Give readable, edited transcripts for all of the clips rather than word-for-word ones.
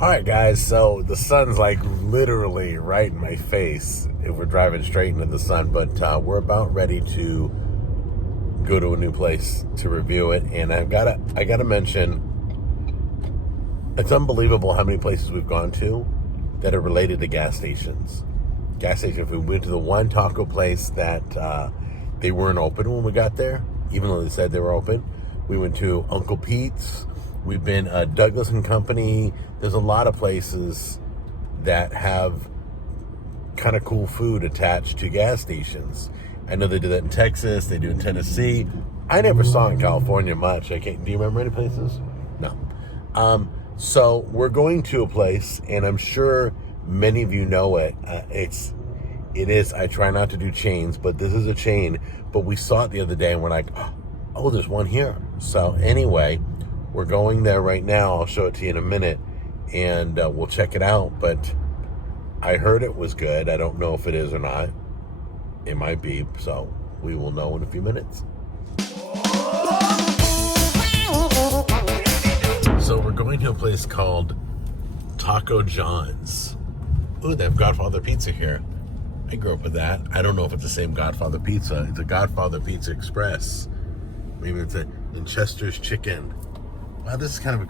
All right, guys, so the sun's like literally right in my face if we're driving straight into the sun, but we're about ready to go to a new place to review it. And I gotta mention, it's unbelievable how many places we've gone to that are related to gas stations. Gas stations. We went to the one taco place that they weren't open when we got there, even though they said they were open. We went to Uncle Pete's. We've been Douglas and Company. There's a lot of places that have kind of cool food attached to gas stations. I know they do that in Texas. They do in Tennessee. I never saw it in California much. Do you remember any places? No. So we're going to a place, and I'm sure many of you know it. It is. I try not to do chains, but this is a chain. But we saw it the other day, and we're like, oh, there's one here. So anyway, we're going there right now. I'll show it to you in a minute, and we'll check it out. But I heard it was good. I don't know if it is or not. It might be, so we will know in a few minutes. So we're going to a place called Taco John's. Ooh, they have Godfather Pizza here. I grew up with that. I don't know if it's the same Godfather Pizza. It's a Godfather Pizza Express. Maybe it's in Chester's Chicken. Wow, this is kind of a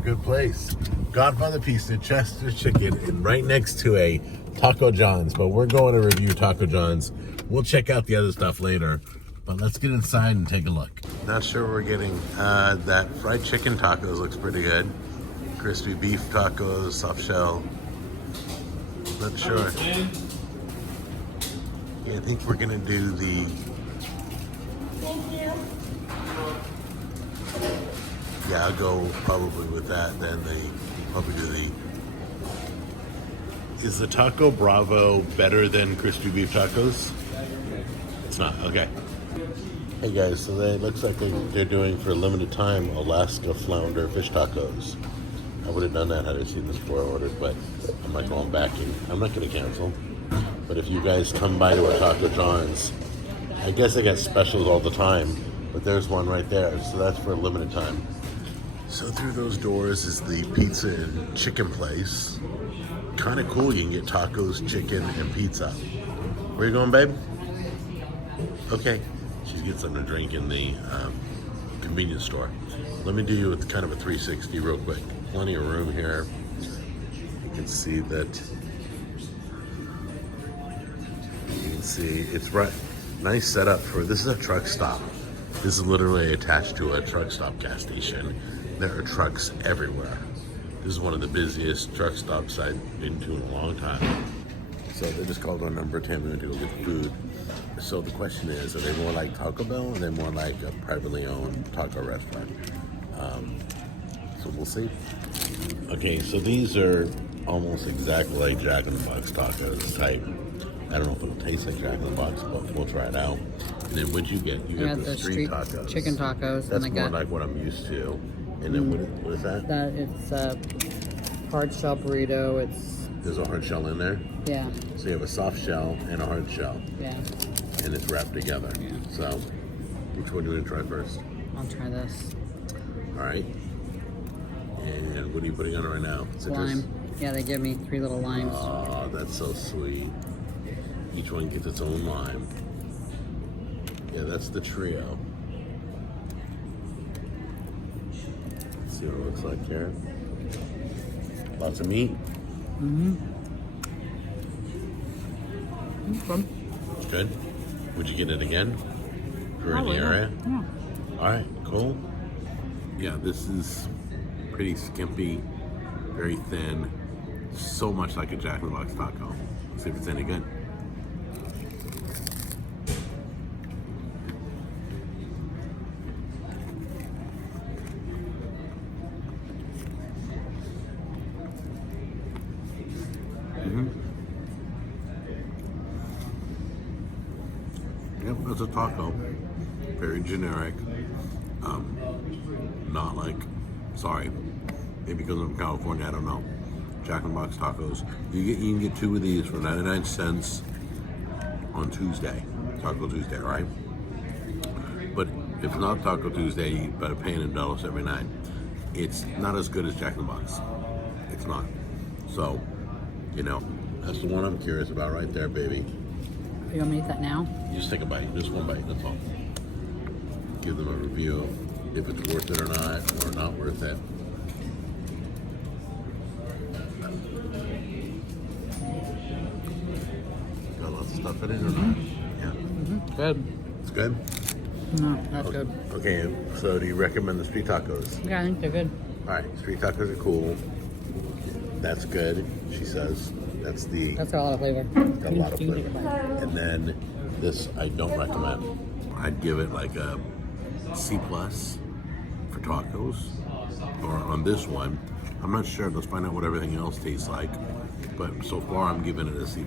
good place. Godfather Pizza, Chester's Chicken, and right next to a Taco John's. But we're going to review Taco John's. We'll check out the other stuff later. But let's get inside and take a look. Not sure we're getting that fried chicken tacos looks pretty good. Crispy beef tacos, soft shell. Not sure. Yeah, I think we're gonna do the. Thank you. Yeah, I'll go probably with that. Then they probably do the. Is the Taco Bravo better than crispy beef tacos? It's not. Okay. Hey guys, so it looks like they're doing for a limited time Alaska flounder fish tacos. I would have done that had I seen this before I ordered, but I'm not going back in. I'm not going to cancel. But if you guys come by to a Taco John's, I guess they got specials all the time, but there's one right there, so that's for a limited time. So through those doors is the pizza and chicken place. Kind of cool, you can get tacos, chicken, and pizza. Where you going, babe? Okay. She gets something to drink in the convenience store. Let me do you with kind of a 360 real quick. Plenty of room here. You can see that. You can see it's right. Nice setup for this is a truck stop. This is literally attached to a truck stop gas station. There are trucks everywhere. This is one of the busiest truck stops I've been to in a long time. So they just called our number 10 minutes to go get the food. So the question is, are they more like Taco Bell or are they more like a privately owned taco restaurant? So we'll see. Okay, so these are almost exactly like Jack in the Box tacos type. I don't know if it'll taste like Jack in the Box, but we'll try it out. And then what'd you get? You got the street tacos. Chicken tacos. That's more like what I'm used to. And then what is that? It's a hard shell burrito. There's a hard shell in there? Yeah. So you have a soft shell and a hard shell. Yeah. And it's wrapped together. Yeah. So, which one do you want to try first? I'll try this. All right. And what are you putting on it right now? Citrus? Lime. Yeah, they give me 3 little limes. Oh, that's so sweet. Each one gets its own lime. Yeah, that's the trio. Let's see what it looks like here. Lots of meat. Mm-hmm. Okay. It's good. Would you get it again? If you're in the area? Yeah. All right, cool. Yeah, this is pretty skimpy, very thin, so much like a Jack in the Box taco. Let's see if it's any good. Yep, it's a taco. Very generic. Not like, sorry, maybe because I'm from California, I don't know. Jack in the Box tacos. You can get 2 of these for 99 cents on Tuesday, Taco Tuesday, right? But if it's not Taco Tuesday, you better pay $1.79. it's not as good as Jack in the Box. It's not. So, you know, that's the one I'm curious about right there, baby. You want me to eat that now? You just take a bite, just one bite, that's all. Give them a review if it's worth it or not worth it. Got lots of stuff in it or not? Yeah. Mm-hmm. Good. It's good? No, that's good. Okay, so do you recommend the street tacos? Yeah, I think they're good. All right, street tacos are cool. That's good, she says. That's got a lot of flavor. got a lot of flavor. And then this I don't recommend. I'd give it like a C+ for tacos. Or on this one, I'm not sure. Let's find out what everything else tastes like. But so far, I'm giving it a C+.